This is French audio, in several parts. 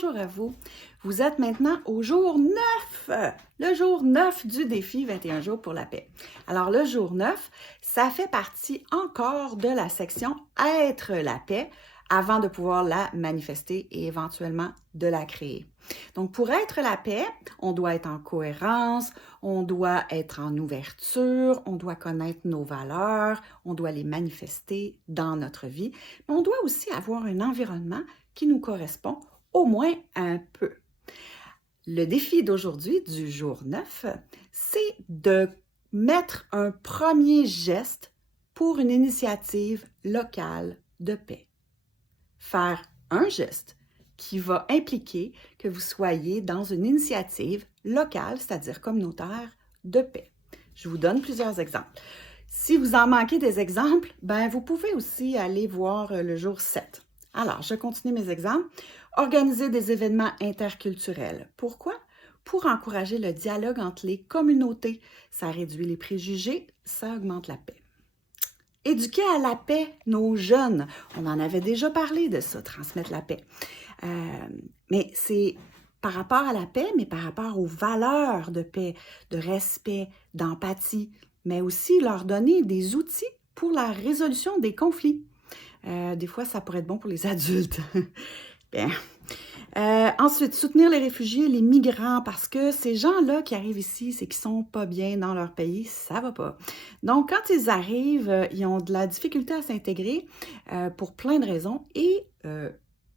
bonjour à vous. Vous êtes maintenant au jour 9, le jour 9 du défi 21 jours pour la paix. Alors le jour 9, ça fait partie encore de la section Être la paix avant de pouvoir la manifester et éventuellement de la créer. Donc pour être la paix, on doit être en cohérence, on doit être en ouverture, on doit connaître nos valeurs, on doit les manifester dans notre vie, mais on doit aussi avoir un environnement qui nous correspond au moins un peu. Le défi d'aujourd'hui, du jour 9, c'est de mettre un premier geste pour une initiative locale de paix. Faire un geste qui va impliquer que vous soyez dans une initiative locale, c'est-à-dire communautaire, de paix. Je vous donne plusieurs exemples. Si vous en manquez des exemples, vous pouvez aussi aller voir le jour 7. Alors, je continue mes exemples. Organiser des événements interculturels. Pourquoi? Pour encourager le dialogue entre les communautés. Ça réduit les préjugés, ça augmente la paix. Éduquer à la paix nos jeunes. On en avait déjà parlé de ça, transmettre la paix. Mais c'est par rapport à la paix, mais par rapport aux valeurs de paix, de respect, d'empathie, mais aussi leur donner des outils pour la résolution des conflits. Des fois, ça pourrait être bon pour les adultes. Bien. Ensuite, soutenir les réfugiés et les migrants, parce que ces gens-là qui arrivent ici, c'est qu'ils sont pas bien dans leur pays, ça va pas. Donc, quand ils arrivent, ils ont de la difficulté à s'intégrer pour plein de raisons et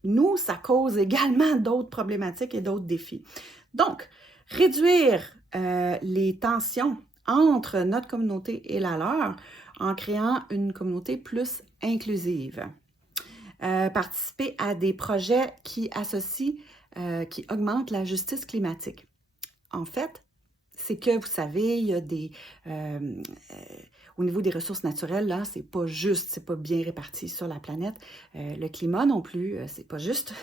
nous, ça cause également d'autres problématiques et d'autres défis. Donc, réduire les tensions entre notre communauté et la leur en créant une communauté plus inclusive. Participer à des projets qui associent, qui augmentent la justice climatique. En fait, c'est que, vous savez, il y a des... au niveau des ressources naturelles, là, c'est pas juste, c'est pas bien réparti sur la planète. Le climat non plus, c'est pas juste.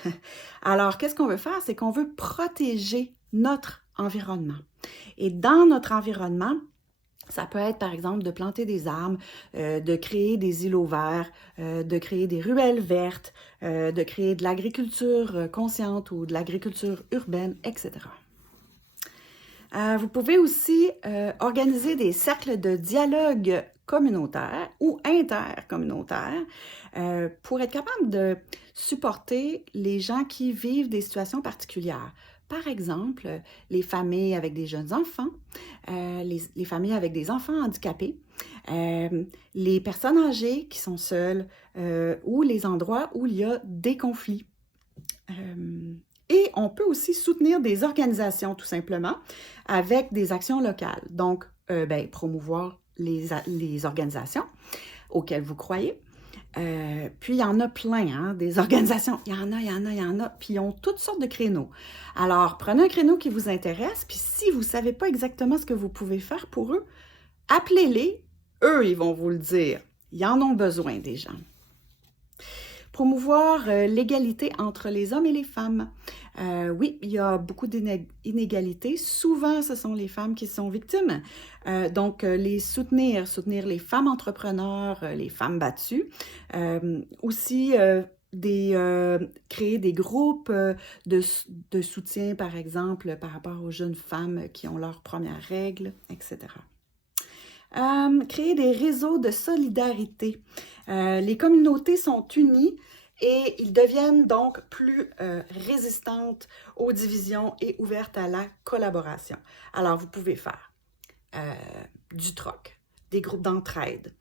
Alors, qu'est-ce qu'on veut faire? C'est qu'on veut protéger notre environnement. Et dans notre environnement, ça peut être, par exemple, de planter des arbres, de créer des îlots verts, de créer des ruelles vertes, de créer de l'agriculture consciente ou de l'agriculture urbaine, etc. Vous pouvez aussi organiser des cercles de dialogue communautaire ou intercommunautaire pour être capable de supporter les gens qui vivent des situations particulières. Par exemple, les familles avec des jeunes enfants, les familles avec des enfants handicapés, les personnes âgées qui sont seules ou les endroits où il y a des conflits. Et on peut aussi soutenir des organisations, tout simplement, avec des actions locales. Donc, promouvoir les organisations auxquelles vous croyez. Puis, il y en a plein, des organisations. Il y en a. Puis, ils ont toutes sortes de créneaux. Alors, prenez un créneau qui vous intéresse. Puis, si vous ne savez pas exactement ce que vous pouvez faire pour eux, appelez-les. Eux, ils vont vous le dire. Ils en ont besoin, des gens. Promouvoir l'égalité entre les hommes et les femmes. Oui, il y a beaucoup d'inégalités. Souvent, ce sont les femmes qui sont victimes. Donc, les soutenir les femmes entrepreneurs, les femmes battues. Aussi, créer des groupes de soutien, par exemple, par rapport aux jeunes femmes qui ont leurs premières règles, etc. Créer des réseaux de solidarité. Les communautés sont unies et ils deviennent donc plus résistantes aux divisions et ouvertes à la collaboration. Alors, vous pouvez faire du troc, des groupes d'entraide,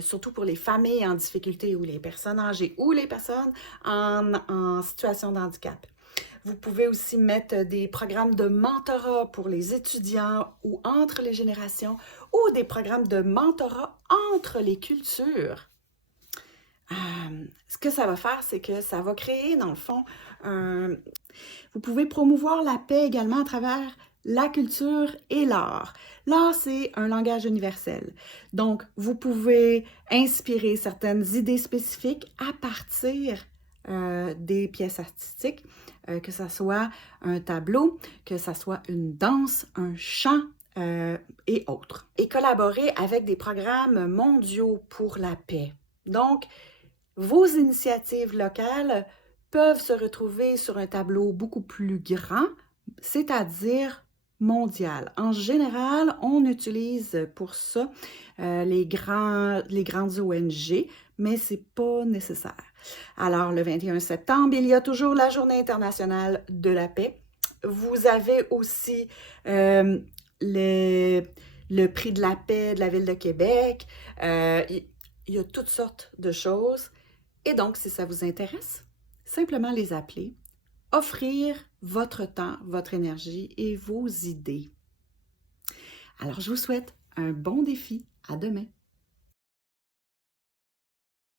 surtout pour les familles en difficulté ou les personnes âgées ou les personnes en situation de handicap. Vous pouvez aussi mettre des programmes de mentorat pour les étudiants ou entre les générations ou des programmes de mentorat entre les cultures. Ce que ça va faire, c'est que ça va créer, dans le fond, vous pouvez promouvoir la paix également à travers la culture et l'art. L'art, c'est un langage universel. Donc, vous pouvez inspirer certaines idées spécifiques à partir des pièces artistiques, que ce soit un tableau, que ce soit une danse, un chant et autres. Et collaborer avec des programmes mondiaux pour la paix. Donc, vos initiatives locales peuvent se retrouver sur un tableau beaucoup plus grand, c'est-à-dire mondial. En général, on utilise pour ça les grandes ONG, mais ce n'est pas nécessaire. Alors, le 21 septembre, il y a toujours la Journée internationale de la paix. Vous avez aussi le prix de la paix de la Ville de Québec. Il y a toutes sortes de choses. Et donc, si ça vous intéresse, simplement les appeler, offrir votre temps, votre énergie et vos idées. Alors, je vous souhaite un bon défi. À demain.